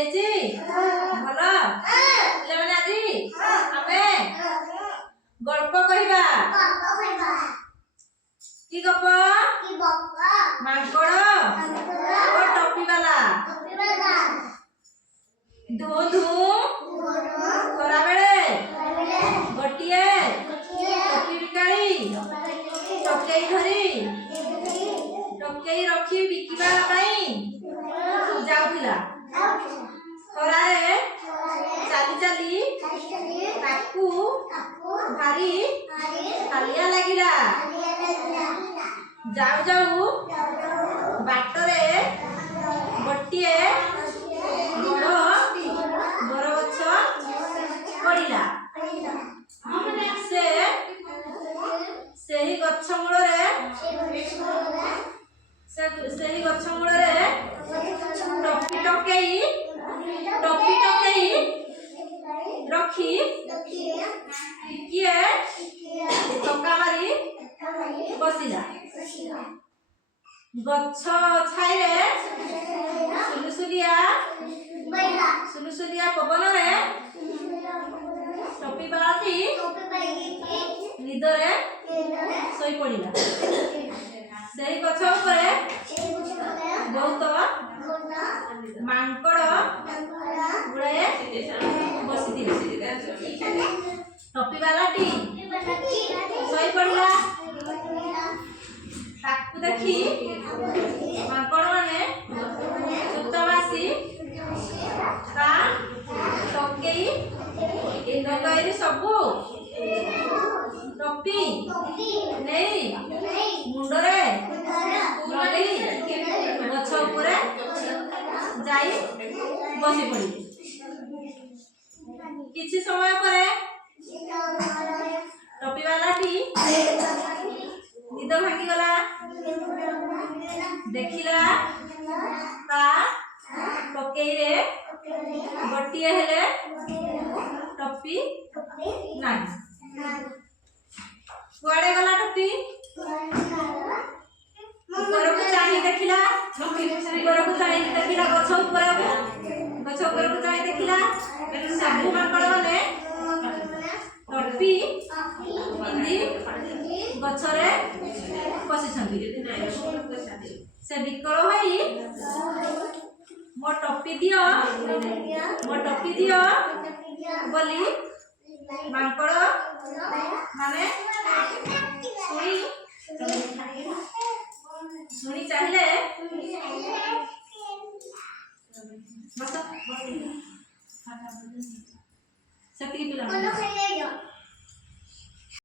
ହେଇଛି ଭଲ ପିଲାମାନେ ଆଜି ଆମେ ଗଳ୍ପ କହିବା। କି ଗପ? ମାଙ୍କଡ଼ ଓ ଟୋପିବାଲା। ଧୂ ଧୂ ଖରାବେଳେ ଗୋଟିଏ ଟୋପି ବିକାଳି ଟୋକେଇ ଧରି ଟୋକେଇ ରଖି ବିକିବା ପାଇଁ ଯାଉଥିଲା। ଖରାରେ ଚାଲି ଚାଲି ତାକୁ ଭାରି ହାଲିଆ ଲାଗିଲା। ଯାଉ ଯାଉ ବାଟରେ ଗୋଟିଏ ବଡ଼ ବରଗଛ ପଡ଼ିଲା। ସେ ସେହି ଗଛ ମୂଳରେ ଟୋପି ଟୋକେଇ ରଖି ଟିକିଏ ଟୋକା ମାରି ବସିଲା। ଗଛ ଛାଇରେ ସୁଲୁସୁଲିଆ ପବନରେ ଟୋପିବାଲାଟି ନିଦରେ ଶୋଇପଡ଼ିଲା। ସେହି ଗଛ ଉପରେ ବହୁତ ମାଙ୍କଡ଼ ଗୁଡ଼ାଏ ବସିଥିଲେ। ଟୋପିବାଲାଟି ଶୋଇପଡ଼ିଲା। ତାକୁ ଦେଖି ମାଙ୍କଡ଼ମାନେ ଚୁପଚାପ ଆସି ତା ଟୋକେଇରୁ ସବୁ ଟୋପି ନେଇ ମୁଣ୍ଡରେ ଲଗେଇ ଗଛ ଉପରେ ଯାଇ ବସି ପଡ଼ିଲେ। କିଛି ସମୟ ପରେ ଟୋପିବାଲାଟି ନିଦ ଭାଙ୍ଗିଗଲା। ଦେଖିଲା ତା ଟୋକେଇରେ ଗୋଟିଏ ହେଲେ ଟୋପି ନାହିଁ। କୁଆଡ଼େ ଗଲା ଟୋପି? ଉପରକୁ ଚାହିଁ ଦେଖିଲା ଗଛ ଉପରକୁ ଚାହିଁ ଦେଖିଲା ସବୁ ମାଙ୍କଡ଼ମାନେ ଟୋପି ପିନ୍ଧି ଗଛରେ ବସିଛନ୍ତି। ସେ ବିକଳ ହୋଇ ମୋ ଟୋପି ଦିଅ ବୋଲି ମାଙ୍କଡ଼ ମାନେ ଶୁଣି ଚାହିଁଲେ ସେତିକି ପିଲା